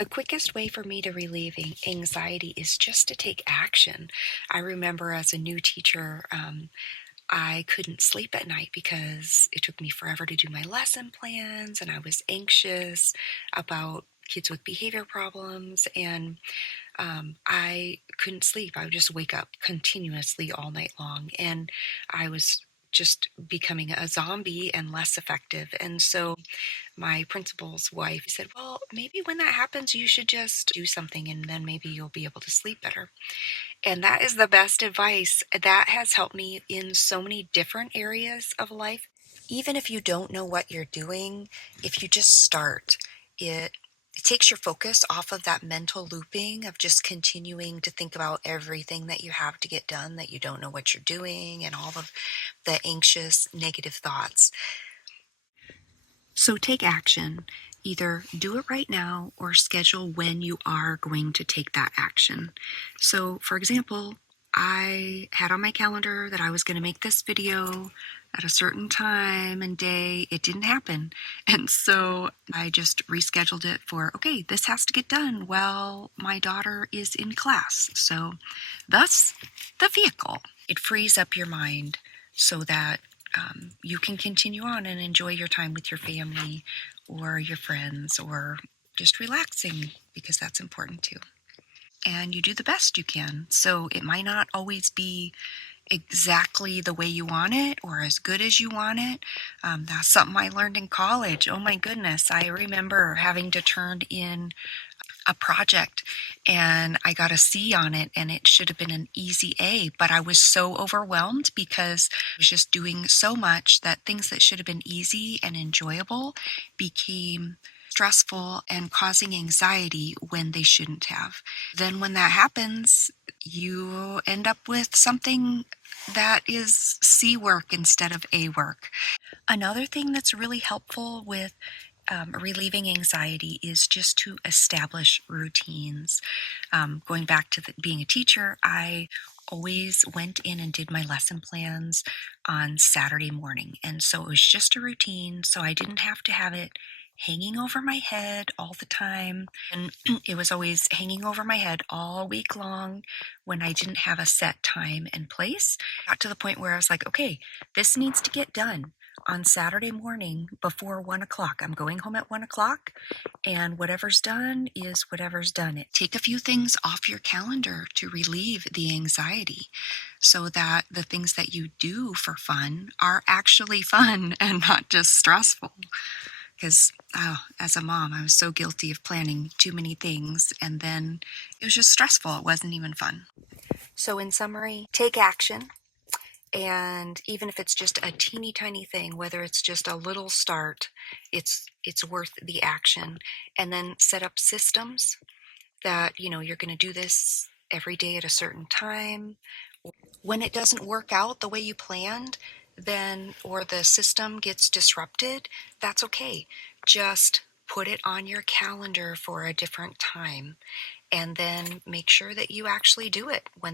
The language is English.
The quickest way for me to relieve anxiety is just to take action. I remember as a new teacher, I couldn't sleep at night because it took me forever to do my lesson plans, and I was anxious about kids with behavior problems, and I couldn't sleep. I would just wake up continuously all night long, and I was just becoming a zombie and less effective. And so my principal's wife said, "Well, maybe when that happens, you should just do something and then maybe you'll be able to sleep better." And that is the best advice. That has helped me in so many different areas of life. Even if you don't know what you're doing, if you just start, it takes your focus off of that mental looping of just continuing to think about everything that you have to get done, that you don't know what you're doing, and all of the anxious, negative thoughts. So take action. Either do it right now or schedule when you are going to take that action. So, for example, I had on my calendar that I was going to make this video at a certain time and day. It didn't happen. And so I just rescheduled it for, okay, this has to get done while my daughter is in class. So, thus the vehicle. It frees up your mind so that you can continue on and enjoy your time with your family or your friends or just relaxing because that's important too. And you do the best you can. So it might not always be exactly the way you want it or as good as you want it. That's something I learned in college. Oh my goodness. I remember having to turn in a project and I got a C on it and it should have been an easy A, but I was so overwhelmed because I was just doing so much that things that should have been easy and enjoyable became stressful and causing anxiety when they shouldn't have. Then when that happens, you end up with something that is C work instead of A work. Another thing that's really helpful with relieving anxiety is just to establish routines. Going back to being a teacher, I always went in and did my lesson plans on Saturday morning. And so it was just a routine, so I didn't have to have it hanging over my head all the time. And it was always hanging over my head all week long when I didn't have a set time and place. Got to the point where I was like, okay, this needs to get done on Saturday morning before 1 o'clock. I'm going home at 1 o'clock, and whatever's done is whatever's done. Take a few things off your calendar to relieve the anxiety so that the things that you do for fun are actually fun and not just stressful. Because as a mom, I was so guilty of planning too many things, and then it was just stressful. It wasn't even fun. So in summary, take action. And even if it's just a teeny tiny thing, whether it's just a little start, it's worth the action. And then set up systems that you're going to do this every day at a certain time. When it doesn't work out the way you planned, then or the system gets disrupted, that's okay. Just put it on your calendar for a different time and then make sure that you actually do it when